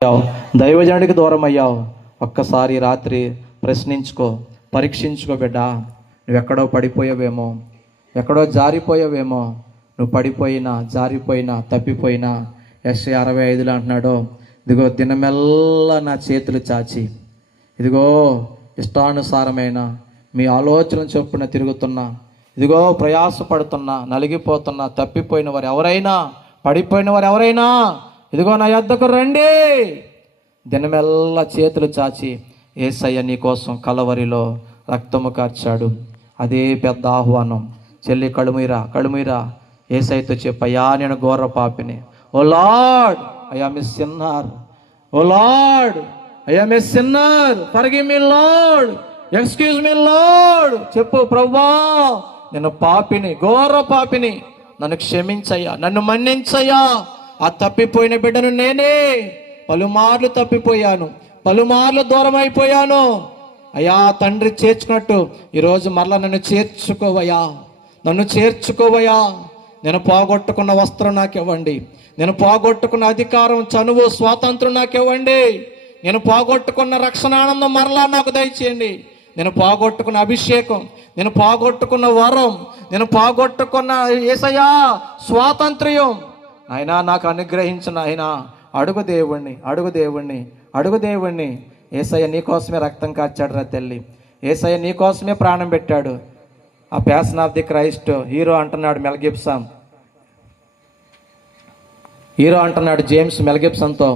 దైవజనుడికి దూరం అయ్యావు. ఒక్కసారి రాత్రి ప్రశ్నించుకో, పరీక్షించుకో బిడ్డ. నువ్వెక్కడో పడిపోయావేమో, ఎక్కడో జారిపోయావేమో. నువ్వు పడిపోయినా, జారిపోయినా, తప్పిపోయినా యెషయా 65 అంటున్నాడు, ఇదిగో దినమెల్లా నా చేతులు చాచి, ఇదిగో ఇష్టానుసారమైన మీ ఆలోచన చొప్పున తిరుగుతున్నా, ఇదిగో ప్రయాసపడుతున్నా, నలిగిపోతున్నా, తప్పిపోయిన వారు ఎవరైనా, పడిపోయిన వారు ఎవరైనా ఇదిగో నా యొద్దకు రండి. దినమెల్లా చేతులు చాచి యేసయ్య నీ కోసం కలవరిలో రక్తము కార్చాడు. అదే పెద్ద ఆహ్వానం. చెల్లి కడుమీరా యేసయ్యతో చెప్పయ్యా, నేను ఘోర పాపిని. Oh lord, I am a sinner. Oh lord, I am a sinner. Forgive me lord, excuse me lord. చెప్పు, ప్రభువా నేను పాపిని, ఘోర పాపిని, నన్ను క్షమించయ్యా, నన్ను మన్నించయ్యా. ఆ తప్పిపోయిన బిడ్డను నేనే. పలుమార్లు తప్పిపోయాను, పలుమార్లు దూరం అయిపోయాను. అయ్యా తండ్రి చేర్చుకున్నట్టు ఈరోజు మరలా నన్ను చేర్చుకోవయ్యా, నన్ను చేర్చుకోవయ్యా. నేను పోగొట్టుకున్న వస్త్రం నాకు ఇవ్వండి, నేను పోగొట్టుకున్న అధికారం, చనువు, స్వాతంత్రం నాకు ఇవ్వండి. నేను పోగొట్టుకున్న రక్షణానందం మరలా నాకు దయచేయండి. నేను పోగొట్టుకున్న అభిషేకం, నేను పోగొట్టుకున్న వరం, నేను పోగొట్టుకున్న యేసయ్యా స్వాతంత్ర్యం ఆయన నాకు అనుగ్రహించిన ఆయన. అడుగు దేవుణ్ణి. యేసయ్య నీకోసమే రక్తం కార్చాడు రా తల్లి. యేసయ్య నీకోసమే ప్రాణం పెట్టాడు. ఆ passion of the Christ hero అంటున్నాడు మెల్ గిబ్సన్, జేమ్స్ మెల్ గిబ్సన్తో,